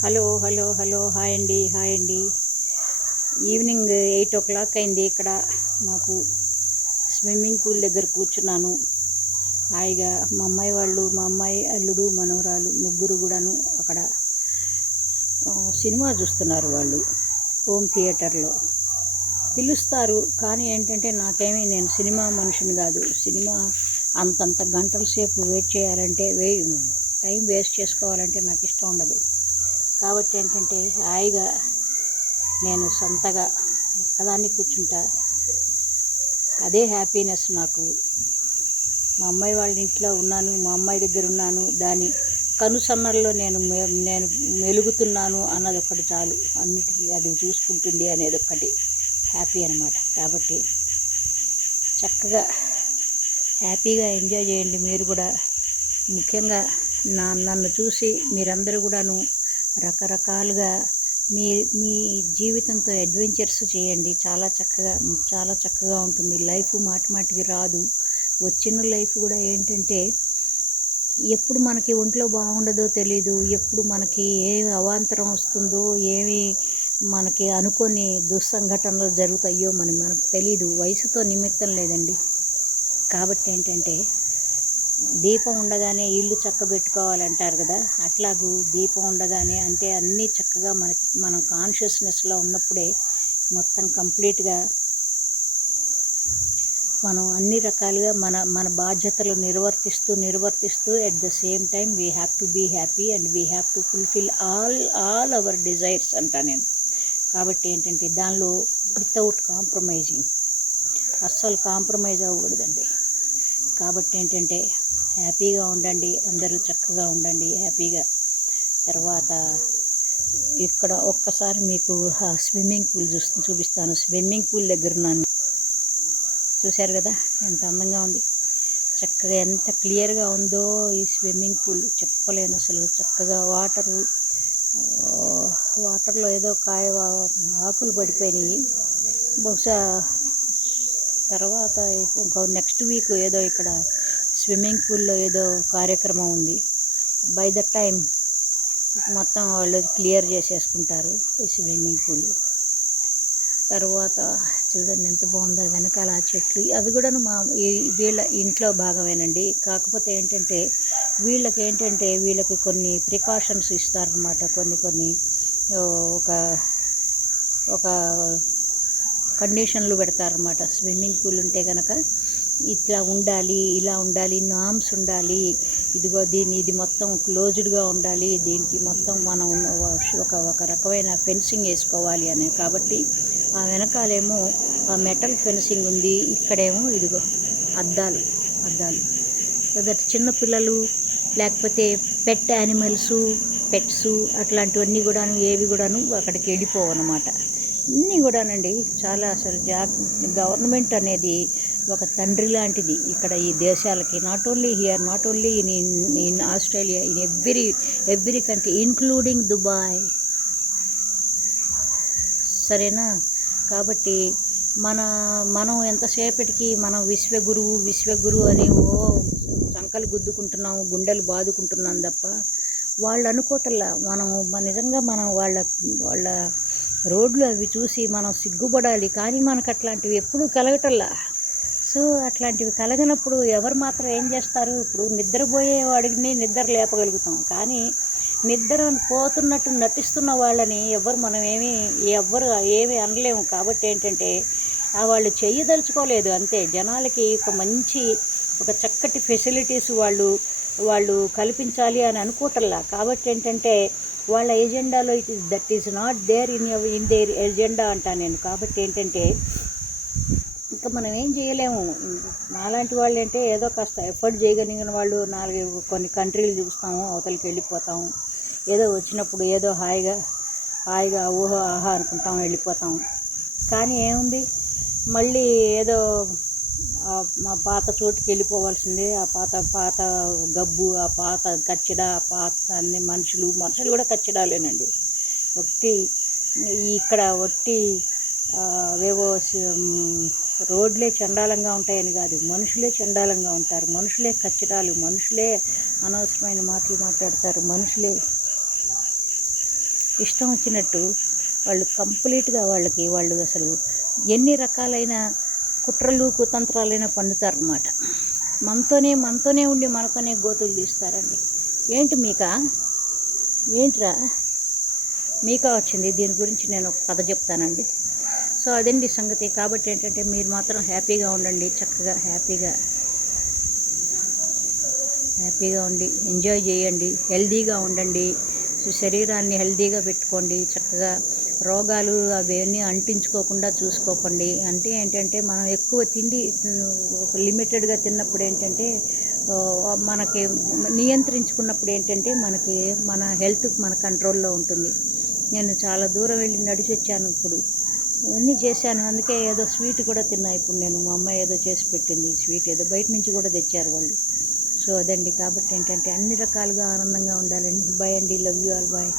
Hello hello hello hi అండి hi అండి. Evening eight o'clock అయింది ఇక్కడ మాకు స్విమ్మింగ్ పూల్ దగ్గర కూర్చున్నాను. హాయిగా మా అమ్మాయి వాళ్ళు మా అమ్మాయి అల్లుడు మనవరాలు ముగ్గురు కూడాను అక్కడ సినిమా చూస్తున్నారు వాళ్ళు హోమ్ థియేటర్లో. పిలుస్తారు కానీ ఏంటంటే నాకేమీ నేను సినిమా మనిషిని కాదు. సినిమా అంతంత గంటల సేపు వెయిట్ చేయాలంటే వే టైం వేస్ట్ చేసుకోవాలంటే నాకు ఇష్టం ఉండదు. కాబట్టి ఏంటంటే హాయిగా నేను సొంతగా ఒక్కదాన్ని కూర్చుంటా. అదే హ్యాపీనెస్ నాకు. మా అమ్మాయి వాళ్ళ ఇంట్లో ఉన్నాను మా అమ్మాయి దగ్గర ఉన్నాను దాని కనుసన్నల్లో నేను మె- నేను మెలుగుతున్నాను అన్నది ఒకటి చాలు. అన్నిటికీ అది చూసుకుంటుంది అనేది ఒకటి హ్యాపీ అనమాట కాబట్టి చక్కగా హ్యాపీగా ఎంజాయ్ చేయండి. మీరు కూడా ముఖ్యంగా నా నన్ను చూసి మీరందరూ కూడాను రకరకాలుగా మీ మీ జీవితంతో అడ్వెంచర్స్ చేయండి. చాలా చక్కగా చాలా చక్కగా ఉంటుంది. లైఫ్ మాటి మాటికి రాదు. వచ్చిన లైఫ్ కూడా ఏంటంటే ఎప్పుడు మనకి ఒంట్లో బాగుండదో తెలీదు. ఎప్పుడు మనకి ఏమి అవాంతరం వస్తుందో ఏమి మనకి అనుకోని దుస్సంఘటనలు జరుగుతాయో మనకి మనకు తెలీదు. వయసుతో నిమిత్తం లేదండి. కాబట్టి ఏంటంటే దీపం ఉండగానే ఇల్లు చక్కబెట్టుకోవాలంటారు కదా అట్లాగూ దీపం ఉండగానే అంటే అన్నీ చక్కగా మనకి మనం కాన్షియస్నెస్లో ఉన్నప్పుడే మొత్తం కంప్లీట్గా మనం అన్ని రకాలుగా మన మన బాధ్యతలు నిర్వర్తిస్తూ నిర్వర్తిస్తూ at the same time we have to be happy and we have to fulfil all all our desires అంటా నేను. కాబట్టి ఏంటంటే దానిలో వితౌట్ కాంప్రమైజింగ్ అస్సలు కాంప్రమైజ్ అవ్వకూడదండి. కాబట్టి ఏంటంటే హ్యాపీగా ఉండండి అందరూ చక్కగా ఉండండి హ్యాపీగా. తర్వాత ఇక్కడ ఒక్కసారి మీకు ఆ స్విమ్మింగ్ పూల్ చూ చూపిస్తాను. స్విమ్మింగ్ పూల్ దగ్గర నన్ను చూశారు కదా ఎంత అందంగా ఉంది. చక్కగా ఎంత క్లియర్గా ఉందో ఈ స్విమ్మింగ్ పూల్. చెప్పలేను అసలు చక్కగా వాటరు వాటర్లో ఏదో కాయ ఆకులు పడిపోయినాయి. బహుశా తర్వాత ఇంకో నెక్స్ట్ వీక్ ఏదో ఇక్కడ స్విమ్మింగ్ పూల్లో ఏదో కార్యక్రమం ఉంది. బై ద టైం మొత్తం వాళ్ళు క్లియర్ చేసేసుకుంటారు ఈ స్విమ్మింగ్ పూల్. తర్వాత చూడండి ఎంత బాగుందో వెనకాల ఆ చెట్లు. అవి కూడా మా వీళ్ళ ఇంట్లో భాగమేనండి. కాకపోతే ఏంటంటే వీళ్ళకి ఏంటంటే వీళ్ళకి కొన్ని ప్రికాషన్స్ ఇస్తారనమాట కొన్ని కొన్ని ఒక ఒక కండిషన్లు పెడతారనమాట స్విమ్మింగ్ పూల్ ఉంటే కనుక ఇట్లా ఉండాలి ఇలా ఉండాలి నామ్స్ ఉండాలి. ఇదిగో దీని ఇది మొత్తం క్లోజ్డ్గా ఉండాలి. దీనికి మొత్తం మనం ఒక ఒక రకమైన ఫెన్సింగ్ వేసుకోవాలి అని. కాబట్టి ఆ వెనకాలేమో ఆ మెటల్ ఫెన్సింగ్ ఉంది. ఇక్కడేమో ఇదిగో అద్దాలు అద్దాలు. సో చిన్నపిల్లలు లేకపోతే పెట్ యానిమల్స్ పెట్స్ అట్లాంటివన్నీ కూడాను ఏవి కూడాను అక్కడికి వెళ్ళిపోవన్నమాట. అన్నీ కూడానండి. చాలా అసలు జా గవర్నమెంట్ అనేది ఒక తండ్రి లాంటిది ఇక్కడ ఈ దేశాలకి. Not only here not only in in in Australia in every every country including Dubai సరేనా? కాబట్టి మన మనం ఎంతసేపటికి మనం విశ్వగురువు విశ్వగురువు అని ఓ చంకలు గుద్దుకుంటున్నాము గుండెలు బాదుకుంటున్నాం తప్ప వాళ్ళు అనుకోటల్లా. మనం మన నిజంగా మనం వాళ్ళ వాళ్ళ రోడ్లు అవి చూసి మనం సిగ్గుపడాలి. కానీ మనకు అట్లాంటివి ఎప్పుడూ కలగటల్లా. సో అట్లాంటివి కలగనప్పుడు ఎవరు మాత్రం ఏం చేస్తారు? ఇప్పుడు నిద్రపోయే వాడిని నిద్ర లేపగలుగుతాం. కానీ నిద్ర పోతున్నట్టు నటిస్తున్న వాళ్ళని ఎవరు మనం ఏమి ఎవ్వరు ఏమి అనలేము. కాబట్టి ఏంటంటే ఆ వాళ్ళు చేయదలుచుకోలేదు అంతే. జనాలకి ఒక మంచి ఒక చక్కటి ఫెసిలిటీస్ వాళ్ళు వాళ్ళు కల్పించాలి అని అనుకోవటంలా కాబట్టి ఏంటంటే వాళ్ళ ఎజెండాలో it is that is not there in in their agenda అంటా నేను. కాబట్టి ఏంటంటే ఇంకా మనం ఏం చేయలేము. నాలాంటి వాళ్ళు అంటే ఏదో కాస్త ఎఫర్ట్ చేయగలిగిన వాళ్ళు నాలుగు కొన్ని కంట్రీలు చూస్తాము అవతలకి వెళ్ళిపోతాము. ఏదో వచ్చినప్పుడు ఏదో హాయిగా హాయిగా ఊహ ఆహా అనుకుంటాం వెళ్ళిపోతాం కానీ ఏముంది? మళ్ళీ ఏదో మా పాత చోటుకి వెళ్ళిపోవాల్సిందే. ఆ పాత పాత గబ్బు ఆ పాత కచ్చడ ఆ పాత అన్ని మనుషులు మనుషులు కూడా కచ్చడాలేనండి. ఒట్టి ఇక్కడ ఒట్టి ఆ, అవేవో సి- రోడ్లే చండాలంగా ఉంటాయని కాదు మనుషులే చండాలంగా ఉంటారు. మనుషులే కచ్చటాలు మనుషులే అనవసరమైన మాటలు మాట్లాడతారు. మనుషులే ఇష్టం వచ్చినట్టు వాళ్ళు కంప్లీట్గా వాళ్ళకి వాళ్ళు అసలు ఎన్ని రకాలైన కుట్రలు కుతంత్రాలైనా పన్నుతారన్నమాట మనతోనే మనతోనే ఉండి మనతోనే గోతులు తీస్తారండి. ఏంటి మీకా? ఏంట్రా? మీకా వచ్చింది? దీని గురించి నేను ఒక కథ చెప్తానండి. సో అదండి సంగతి. కాబట్టి ఏంటంటే మీరు మాత్రం హ్యాపీగా ఉండండి చక్కగా హ్యాపీగా. హ్యాపీగా ఉండి ఎంజాయ్ చేయండి హెల్దీగా ఉండండి. శరీరాన్ని హెల్దీగా పెట్టుకోండి చక్కగా. రోగాలు అవన్నీ అంటించుకోకుండా చూసుకోకండి. అంటే ఏంటంటే మనం ఎక్కువ తిండి లిమిటెడ్గా తిన్నప్పుడు ఏంటంటే మనకి నియంత్రించుకున్నప్పుడు ఏంటంటే మనకి మన హెల్త్ మన కంట్రోల్లో ఉంటుంది. నేను చాలా దూరం వెళ్ళి నడిచి వచ్చాను ఇప్పుడు. ఇవన్నీ చేశాను. అందుకే ఏదో స్వీట్ కూడా తిన్నా. ఇప్పుడు నేను మా అమ్మాయి ఏదో చేసి పెట్టింది స్వీట్. ఏదో బయట నుంచి కూడా తెచ్చారు వాళ్ళు. సో అదండి. కాబట్టి ఏంటంటే అన్ని రకాలుగా ఆనందంగా ఉండాలండి. బై అండి. Love you all bye